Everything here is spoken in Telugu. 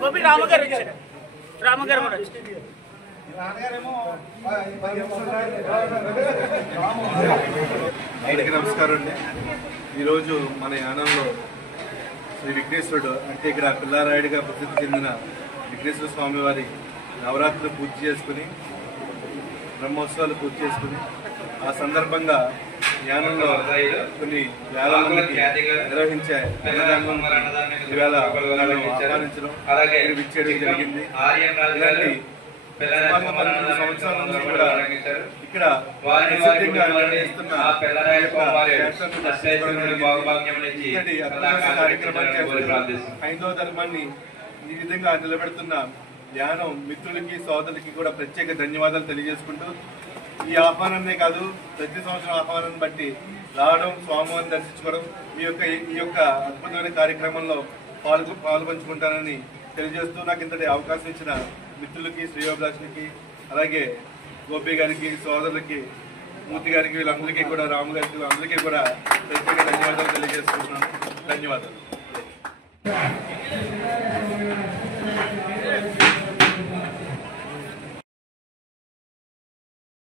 గోపి రామగారు వచ్చారు. రామగారు కూడా వచ్చారు. అందరికీ నమస్కారం అండి. ఈరోజు మన యానంలో శ్రీ విఘ్నేశ్వరుడు అంటే ఇక్కడ పిల్లారాయుడిగా ప్రసిద్ధి చెందిన విఘ్నేశ్వర స్వామి వారి నవరాత్రులు పూర్తి చేసుకుని బ్రహ్మోత్సవాలు పూర్తి చేసుకుని ఆ సందర్భంగా యానంలో కొన్ని వేల మందికి నిర్వహించే ఈవేళ ఆహ్వానించడం విచ్చేయడం జరిగింది. ఇలాంటి సంవత్సరాల నుంచి కూడా ఇక్కడ హైందవ ధర్మాన్ని ఈ విధంగా నిలబెడుతున్న యానం మిత్రులకి సోదరులకి కూడా ప్రత్యేక ధన్యవాదాలు తెలియజేసుకుంటూ ఈ ఆహ్వానాన్నే కాదు ప్రతి సంవత్సరం ఆహ్వానాన్ని బట్టి రావడం, స్వామివారిని దర్శించుకోవడం, ఈ యొక్క అద్భుతమైన కార్యక్రమంలో పాల్పంచుకుంటానని తెలియజేస్తూ నాకు ఇంతటి అవకాశం ఇచ్చిన మిత్రులకి, శ్రేయోభిలాషులకి, అలాగే గోపి గారికి, సోదరులకి, మూర్తి గారికి, వీళ్ళందరికీ కూడా, రాము గారికి, అందరికీ కూడా ప్రత్యేక ధన్యవాదాలు తెలియజేస్తున్నాను. ధన్యవాదాలు.